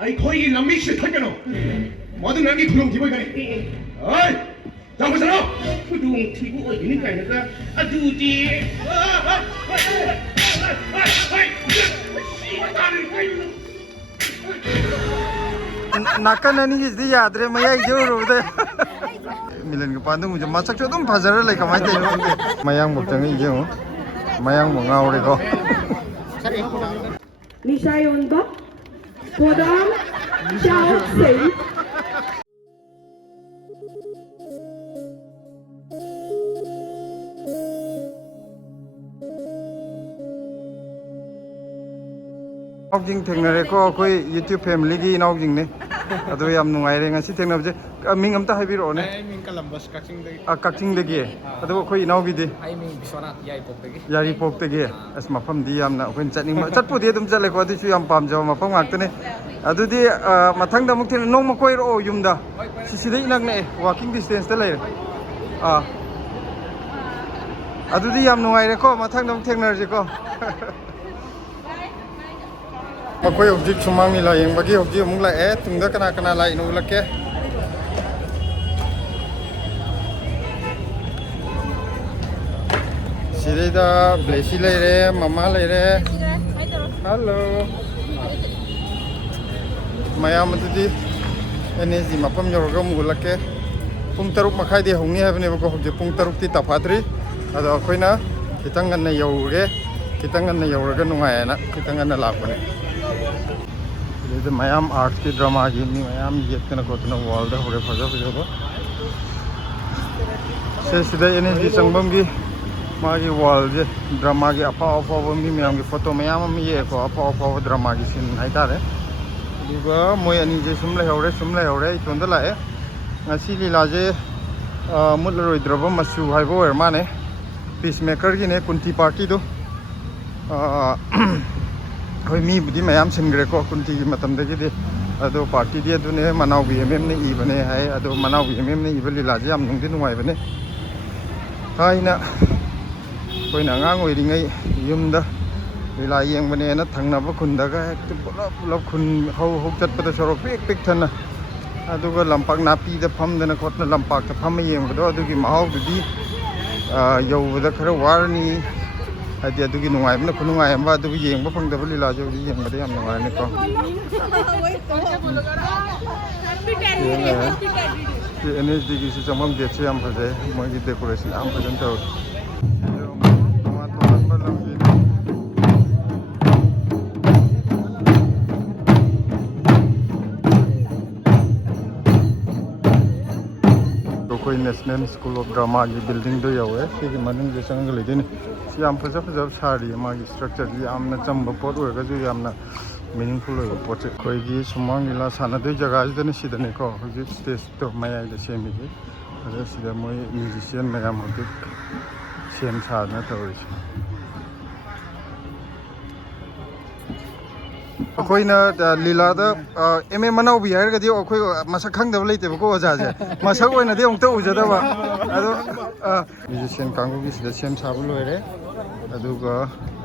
ꯑꯩꯈꯣꯏꯒꯤ ꯂꯝꯕꯤꯁꯤ ꯊꯠꯀꯅꯣ ꯃꯗꯨ ꯅꯪꯒꯤ ꯈꯨꯗꯣꯡꯊꯤꯕ ꯑꯣꯏꯒꯅꯤ ꯑꯩ ꯇꯧꯕꯁꯤꯔꯣ ꯈꯨꯗꯣꯡꯊꯤꯕ ꯑꯣꯏꯒꯅꯤ ꯀꯥꯏꯅꯒ ꯑꯗꯨꯗꯤ नाकन अनीगी याद्रे मया इजोरुदे मिलन के पांदु मुझे मसक एकदम फजर ले कमाई ते मयांग मुक्तंग इजो मयांग मंगावरे को निशायोनबा पोदाम चाओ से नाउजिंग थेंगनरे को कोई YouTube फैमिली की नाउजिंग ने अदो याम नुंगाइरे ngasi थेंगनबजे मिंग अमता हाइबिरो ने मिंग कलम्बस कक्चिंग दे कक्चिंग दगी अदो कोई नाउगी दे आई मिंग बिश्वनाथ यारीपोक दगी यारीपोक दगी अस मफम दी यामना कोइन चटनिंग चटपुदि अदुम चले को दिसु याम पामजो मफम गाक्तने अदुदि मथंग द मुक्ति नोंग मकोइरो युमदा सिसिदे इनगने वॉकिंग डिस्टेंस द ले अदुदि याम नुंगाइरे को मथंग द थेंगनरजे को मकोई हौजिक सुमांग नि लायेंग बगी हौजिक अमुक लाए तुंगदा कना कना लाइ नु लके सिरेदा ब्लेसी लेरे ममा लेरे हेलो मया मदुदी एनएजी मफम योरगा मु लके पुंग तरुक मखाई दे होंगी हैबने बको हौजिक पुंग तरुक ती तफाद्री अदो अखोइना खितंग गन्ना यौगे खितंग गन्ना यौरगा नुंगायना खितंग गन्ना लापने मैम आर्ट्स की ड्रामा की मैम येतना कोतना वॉल दा होरे फजा फजा से सिदा एनएजी संगम की मागी वॉल जे ड्रामा की अफा अफा मी मैम की फोटो मैम मी ये को अफा अफा ड्रामा की सीन हाइतारे दुगा मोय अनि जे सुमले हौरे इतोंदा लाए ngasi लीला जे मुलरोइद्रब मसु हाइबो वर माने पीसमेकर की ने कुंती पार्टी दो होय मी बुदी मैम सिनग्रे को कुंती की मतम दगी अदो पार्टी दी अदुने मनाव बीएमएम ने इबने है अदो मनाव बीएमएम ने इबली लाजे हम नुंगदि नुंगाय बने हाइना कोइना ngang ओइरिङै युमदा लीला येंबने न थंगनाब खुंदगा हेक्ट पुलप पुलप खुन हौ हौ चटपदा सरो पिक पिक थना अदुगा लंपाक नापी द फमदना खोटना लंपाक त फम येंबदो अदुगी माहौ दुदी यौबदा खरा वारनी हाइदी अदुगी नुंगाइबना खुनुंगाइबा अदुगी येंबा फंगदब लीला जो येंबदे याम नुंगाइने को एनएसडी की से चमम गेट से याम फजे मोगी डेकोरेशन याम फजन तो कोई नेशनल स्कूल ऑफ ड्रामा की बिल्डिंग दो यावे सिगी मनिंग जे संग लेदिन सियाम फजा फजा सारी मागी स्ट्रक्चर जी आमना चंबा पोट होगा जो यामना मीनिंगफुल होगा पोट कोई की सुमांग लीला साना दो जगह जदने सिदने को हुजि स्टेज तो माया जे सेमी जी अरे सिदा मोय म्यूजिशियन मैम हुजि सेम साना तौरिस अखोइना लीलादा एमए मनाउबी हारगदि अखोइ मसक खंगदब लेतेबको ओजाजे मसक ओइनादि ओंता उजदबा अदो म्यूजिशियन कांगुगी सिदा सेम साबु लोइरे अदुगा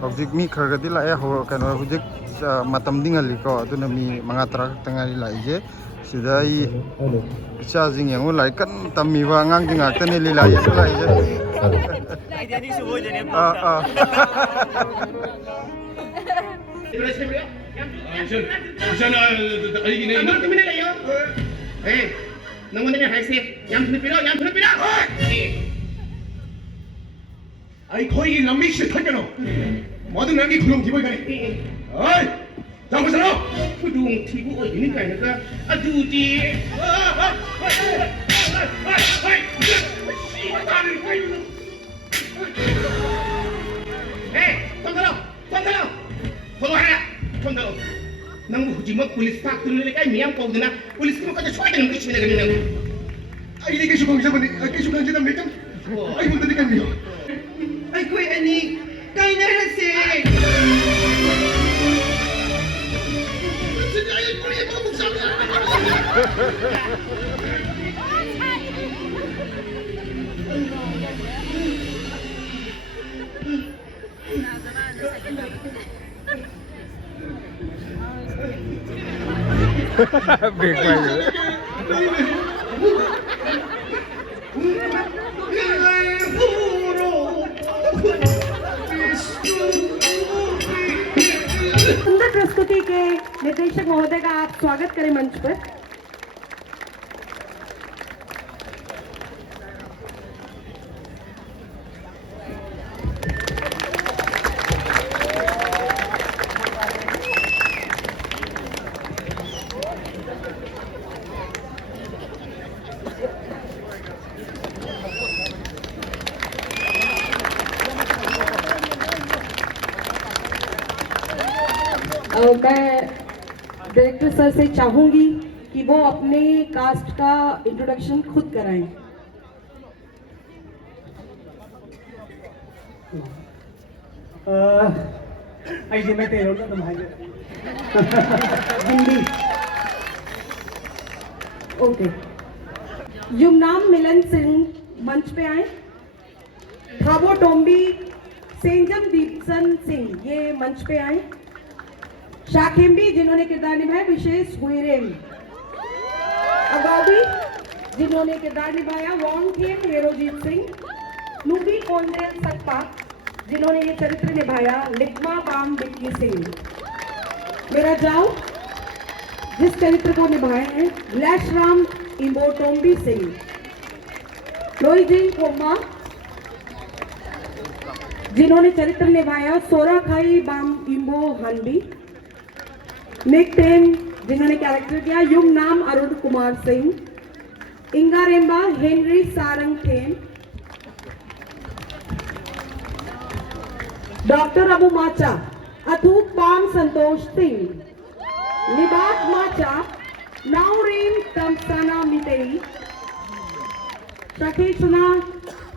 हौजिक मी खरगदि लाए हो कनो हुजिक मतम दिंगलिको अदुना मी मंगा तरा खतंगारि लाइजे सिदा इ चार्जिंग यंगु लाइ कन तमिबा अंगांग दिंगाक्तनि लीला यंगु लाइजे आइडियानि सुबोजने 이잖아 이기네 너 때문에 가요 에 너무들 하이세 양푼 빌어 아이 거기 람미시 타게노 모든 남기 구동티보 이거니 어이 잡으세요 구동티보 어디니 가니까 아두디 에 손들어 follow Kondo, nang hujima polis tak tu ni kai miang kau dina polis ni kau cuai dengan kecil dengan nang. Ai ni kesukaan siapa ni? Kesukaan kita macam. Ai pun tadi kan dia. Ai kau ini kai nak rasa. Sejak ini polis apa bukan siapa? เบรกไปอยู่ सुंदर प्रस्तुति के निर्देशक महोदय का आप स्वागत करें मंच पर। मैं डायरेक्टर सर से चाहूंगी कि वो अपने कास्ट का इंट्रोडक्शन खुद कराएं। ऐसे मैं तेरे होगा तुम भाई हिंदी ओके। युमनाम मिलन सिंह मंच पे आए। थाबो टोम्बी सेंजम दीपसन सिंह ये मंच पे आए। शाखेम्बी जिन्होंने किरदार निभाया विशेष हुईरेम। अगौबी जिन्होंने किरदार निभाया वॉन्गथेम हेरोजीत सिंह। नूबी कोंडेन सकपा जिन्होंने ये चरित्र निभाया लिक्मा बाम बिक्की सिंह। मेरा जाओ जिस चरित्र को निभाए हैं लैशराम इम्बोटोम्बी सिंह। लोईजिंग कोमा जिन्होंने चरित्र निभाया सोराखाई बाम इम्बो हनबी। निक टेन जिन्होंने कैरेक्टर किया युम नाम अरुण कुमार सिंह। इंगा रेम्बा हेनरी सारंग टेन। डॉक्टर अबू माचा अथूक पाम संतोष सिंह। लिबात माचा नाउरीन तमसाना मितेई। शकीसना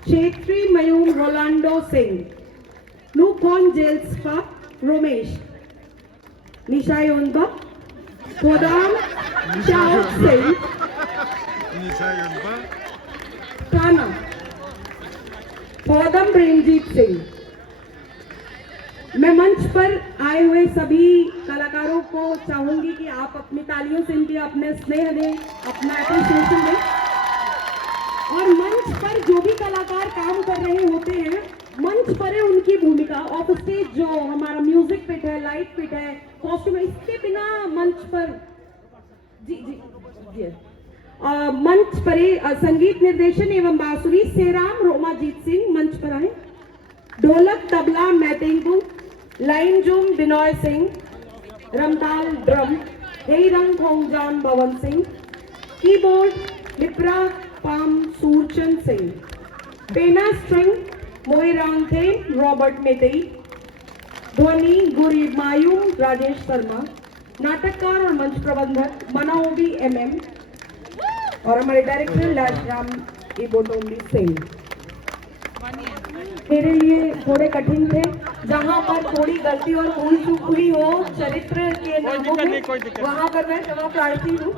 क्षेत्री मयूम रोलांडो सिंह। नूकॉन जेल्सफा रोमेश। निशा योनबा पोदाम चाओ सिंह। काना पौदम प्रेमजीत सिंह। मैं मंच पर आए हुए सभी कलाकारों को चाहूंगी कि आप अपनी तालियों से इनके अपने स्नेह दें, अपना एप्रिसिएशन दें। और मंच पर जो भी कलाकार काम कर रहे होते हैं मंच पर है उनकी भूमिका। ऑफ स्टेज जो हमारा म्यूजिक फिट है, लाइट फिट है, कॉस्ट्यूम, इसके बिना मंच पर जी जी जी मंच पर संगीत निर्देशन एवं बांसुरी सेराम रोमाजीत सिंह मंच पर आए। ढोलक तबला मैटेंगू लाइनजुम बिनोय सिंह। रमताल ड्रम हेरंग खोंगजाम भवन सिंह। कीबोर्ड लिप्रा पाम सूरचंद सिंह। पेना स्ट्रिंग मोइरांथे रॉबर्ट मेतेई। ध्वनि गुरीमायूम राजेश शर्मा। नाटककार और मंच प्रबंधक मनाओबी MM और हमारे डायरेक्टर लैशराम इबोटोम्बी सिंह। मेरे लिए थोड़े कठिन थे, जहाँ पर थोड़ी गलती और भूल चूक हुई हो चरित्र के नामों में वहाँ पर मैं क्षमा प्रार्थी हूँ।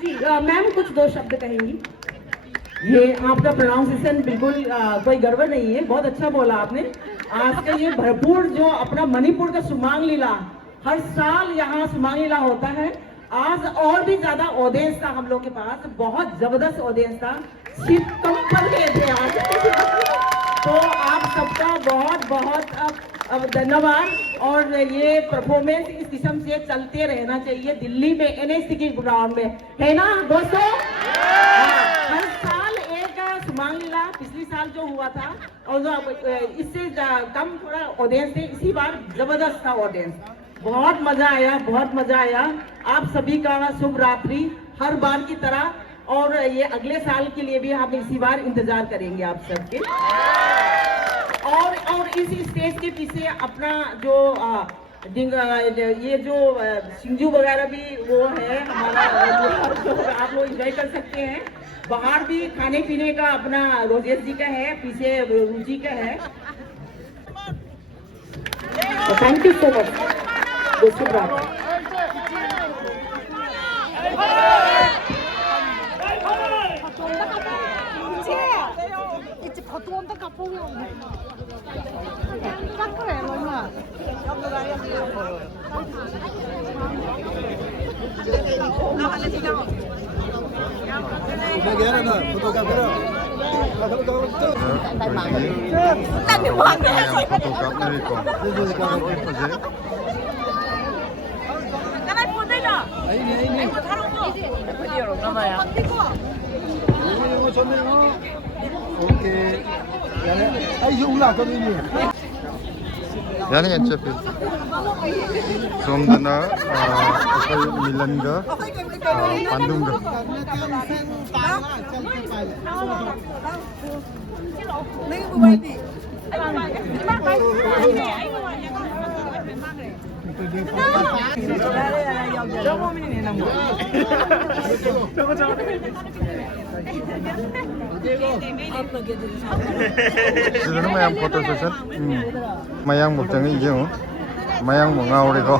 जी मैम कुछ दो शब्द कहेंगी। ये आपका प्रोनाउंसिएशन बिल्कुल कोई गड़बड़ नहीं है, बहुत अच्छा बोला आपने। आज का ये भरपूर जो अपना मणिपुर का सुमांग लीला, हर साल यहाँ सुमांग लीला होता है। आज और भी ज्यादा ऑडियंस था हम लोग के पास, बहुत जबरदस्त ऑडियंस था, सिर्फ कम पड़ गए थे आज। तो आप सबका बहुत बहुत धन्यवाद। और ये परफॉर्मेंस इस किस्म से चलते रहना चाहिए दिल्ली में NSC के ग्राउंड में, है ना दोस्तों? हर साल एक सुमांग लीला, पिछली साल जो हुआ था और इससे कम थोड़ा ऑडियंस थे, इसी बार जबरदस्त था ऑडियंस। बहुत मजा आया, बहुत मजा आया। आप सभी का शुभ रात्रि हर बार की तरह, और ये अगले साल के लिए भी हम इसी बार इंतजार करेंगे आप सबके। और इस स्टेज के पीछे अपना जो ये जो सिंजू वगैरह भी वो है हमारा, आप लोग एंजॉय कर सकते हैं। बाहर भी खाने पीने का अपना रोजेश जी का है, पीछे रुचि का है। Thank you so much. शुभ रात्रि। 이제 버튼도 까보면 딱 그래 얼마. फोटो कापनेको फजे यानी अच्छा फिर सोमदना अखोई मिलनगा पांडुंगा Sebenarnya mayang foto seset, mayang buktinya iya, mayang mengawal itu.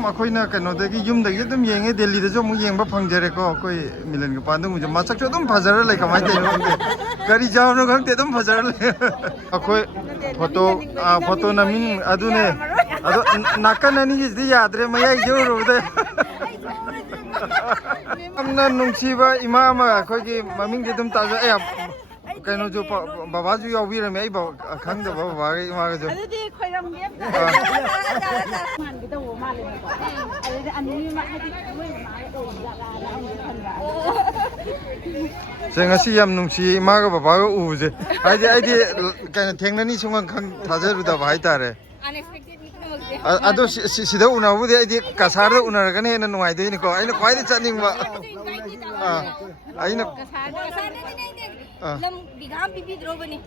Makoina kano degi yum degi itu mienge Delhi itu cuma mieng ba pangjare ko, koi milen ke pandung muncul masak itu tuh pasar lagi kamai teh, kari jauh nggak teh tuh pasar lagi. Akoi foto namin adune, adu nakan nani jadi yadre maya jauh udah. Amna nungsiba imama koi ki maming jadi tuh taza kano jo baba jo yawi ramai ai baba khang da baba bagi imama jo. Saya ngasih yam nungsi imaga bapak ko uje. Aidi kaya tengnani sungang kang tajaru da bahai tare. Ado sida una bude aidi kasar da una kan hena nuai de ni ko. Aina kwai de chaning ba. Aina lam bigam pipi drobani.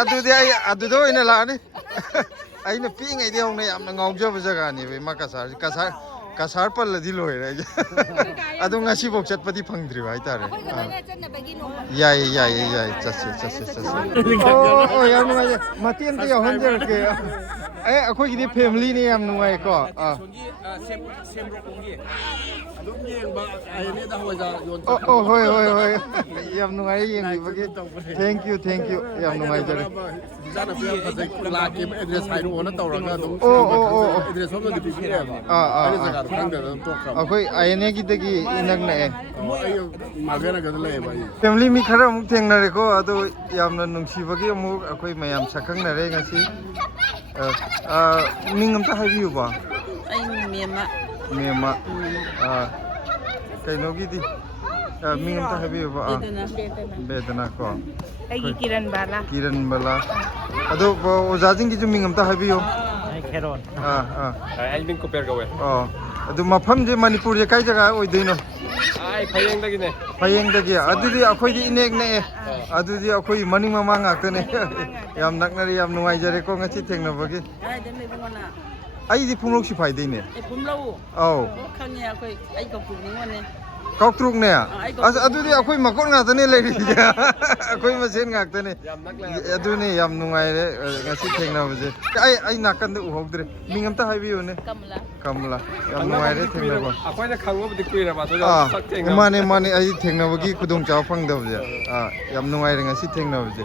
Adu de adu do ina la ni. Aina ping ai de hong ne yam na ngau jo ba jaga ni be ma kasar pal la dilo hai adu ngasi bok chat pati phangdri hai tare yai chasse oh yam ngai matien te hon jer ke akhoi gi family ni yam ngai ko sem ro kongi adum yeng ba ai ne da hoi ja yon oh hoi yam ngai yeng gi bagi thank you yam ngai jer jana pe phasai la ke address hai ro na tawra ga oh address hom da di ba अखोई आयने की तकी इनक ने मागेना गदले भाई family me खरा मुक थेंगना रेको अदो यामना नुंसीबगी अमुक अखोई मयाम सखंगना रे ngasi मिंगम ता हाइबियो बा आई मेमा कइनोगी दी मिंगम ता हाइबियो बा बेदना को आई किरण बाला अदो ओजाजिंग की जो मिंगम ता हाइबियो खेरोन एल्बिन को पेर गवे अदु मफम जे मणिपुर जे काई जगह ओइदैनो आइ फयेंगदगिने फयेंगदगी अदुदि अखोइदि इनेक ने अदुदि अखोइ मनिंग ममा ngakतने याम नकनरि याम नुवाइजरे को ngasi थेंगनबगी आइदि फुंगलोक सि फाइदैने फुंगलो औ खंगे अखोइ आइ को फुंगनिङने काउट्रुक ने अदुदि अखोइ मकोन ngakतने लेरि अखोइ मसेन ngakतने अदुने याम नुवाइरे ngasi थेंगनबजे आइ नाकन उहोगद्रे मिंगम ता हाइबियोने कमला याम नुवाइरे थेंगनबो अखोइना खांगबदि कुइराबा तो माने आई थेंगनबगी खुदुंग चाव फंगदबजे याम नुवाइरे ngasi थेंगनबजे